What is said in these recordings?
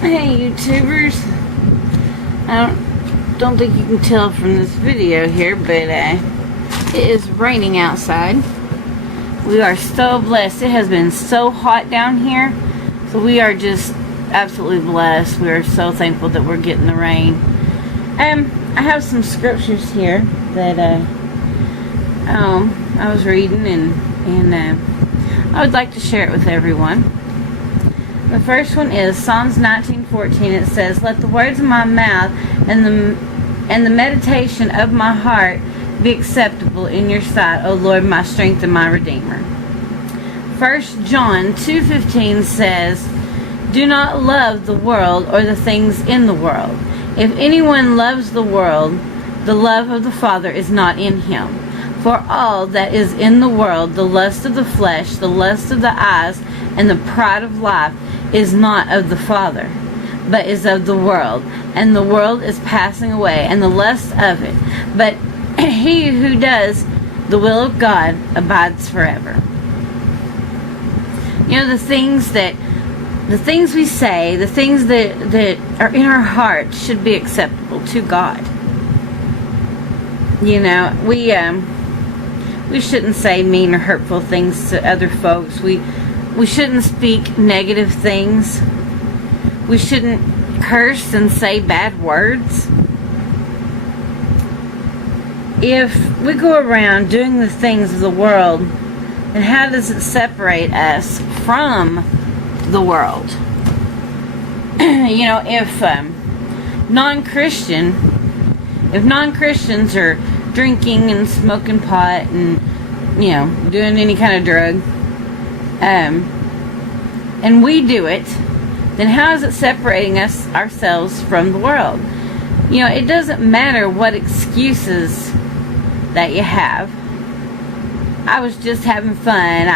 Hey YouTubers, I don't think you can tell from this video here, but it is raining outside. We are so blessed. It has been so hot down here, so we are just absolutely blessed. We are so thankful that we're getting the rain. I have some scriptures here that I was reading and I would like to share it with everyone. The first one is Psalms 19:14. It says, "Let the words of my mouth and the meditation of my heart be acceptable in your sight, O Lord, my strength and my redeemer." 1 John 2:15 says, "Do not love the world or the things in the world. If anyone loves the world, the love of the Father is not in him. For all that is in the world, the lust of the flesh, the lust of the eyes, and the pride of life, is not of the Father, but is of the world. And the world is passing away, and the lust of it. But he who does the will of God abides forever." You know, the things we say, the things that are in our heart should be acceptable to God. You know, we shouldn't say mean or hurtful things to other folks. We shouldn't speak negative things. We shouldn't curse and say bad words. If we go around doing the things of the world, then how does it separate us from the world? You know, if non-Christians are drinking and smoking pot and, you know, doing any kind of drug, and we do it, then how is it separating ourselves from the world? You know, it doesn't matter what excuses that you have. I was just having fun.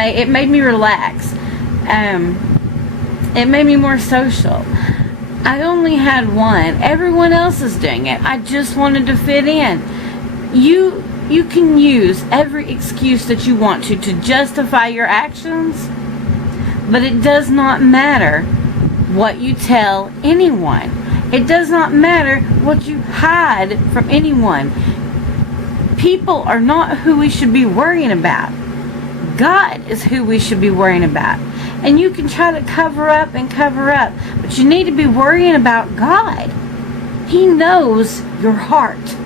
It made me relax. It made me more social. I only had one. Everyone else is doing it. I just wanted to fit in. You can use every excuse that you want to justify your actions, but it does not matter what you tell anyone. It does not matter what you hide from anyone. People are not who we should be worrying about. God is who we should be worrying about. And you can try to cover up, but you need to be worrying about God. He knows your heart.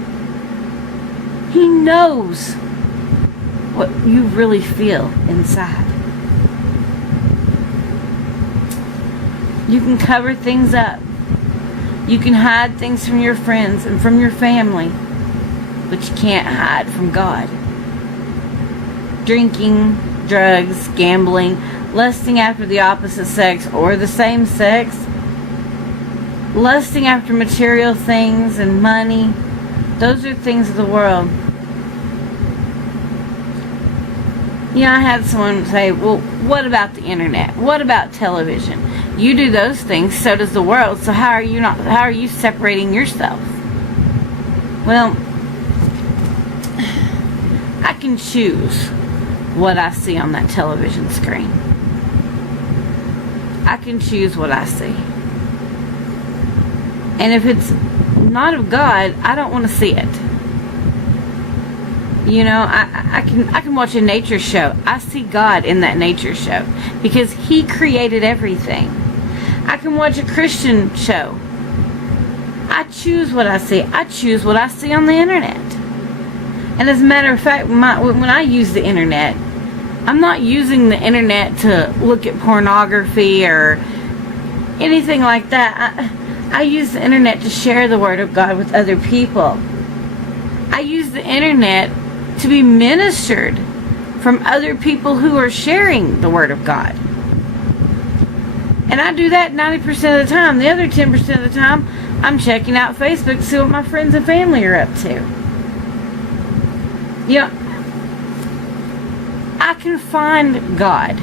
He knows what you really feel inside. You can cover things up. You can hide things from your friends and from your family, but you can't hide from God. Drinking, drugs, gambling, lusting after the opposite sex or the same sex, lusting after material things and money, those are things of the world. You know, I had someone say, "Well, what about the internet? What about television? You do those things, so does the world. So how are you separating yourself?" Well, I can choose what I see on that television screen. I can choose what I see. And if it's not of God, I don't want to see it. You know, I can watch a nature show. I see God in that nature show because He created everything. I can watch a Christian show. I choose what I see. I choose what I see on the internet. And as a matter of fact, when I use the internet, I'm not using the internet to look at pornography or anything like that. I use the internet to share the Word of God with other people. I use the internet to be ministered from other people who are sharing the Word of God. And I do that 90% of the time. The other 10% of the time, I'm checking out Facebook to see what my friends and family are up to. You know, I can find God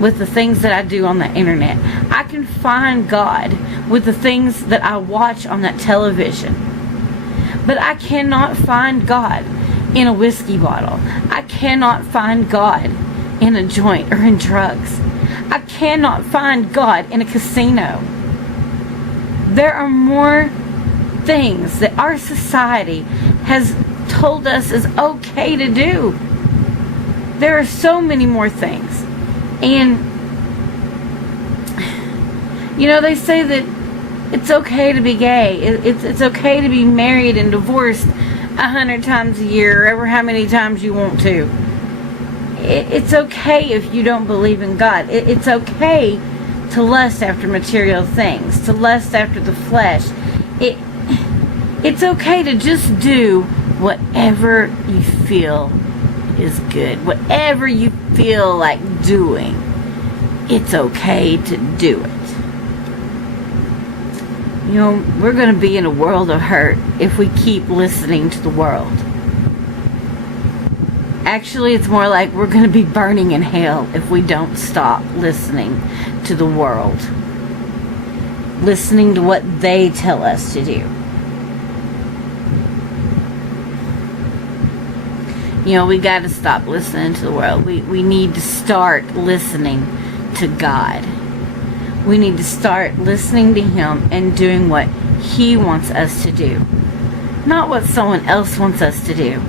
with the things that I do on the internet. I can find God with the things that I watch on that television. But I cannot find God in a whiskey bottle. I cannot find God in a joint or in drugs. I cannot find God in a casino. There are more things that our society has told us is okay to do. There are so many more things. And, you know, they say that it's okay to be gay. It's okay to be married and divorced 100 times a year, or ever how many times you want to. It's okay if you don't believe in God. It's okay to lust after material things, to lust after the flesh. It's okay to just do whatever you feel is good. Whatever you feel like doing, it's okay to do it. You know, we're going to be in a world of hurt if we keep listening to the world. Actually, it's more like we're going to be burning in hell if we don't stop listening to the world. Listening to what they tell us to do. You know, we got to stop listening to the world. We need to start listening to God. We need to start listening to Him and doing what He wants us to do. Not what someone else wants us to do.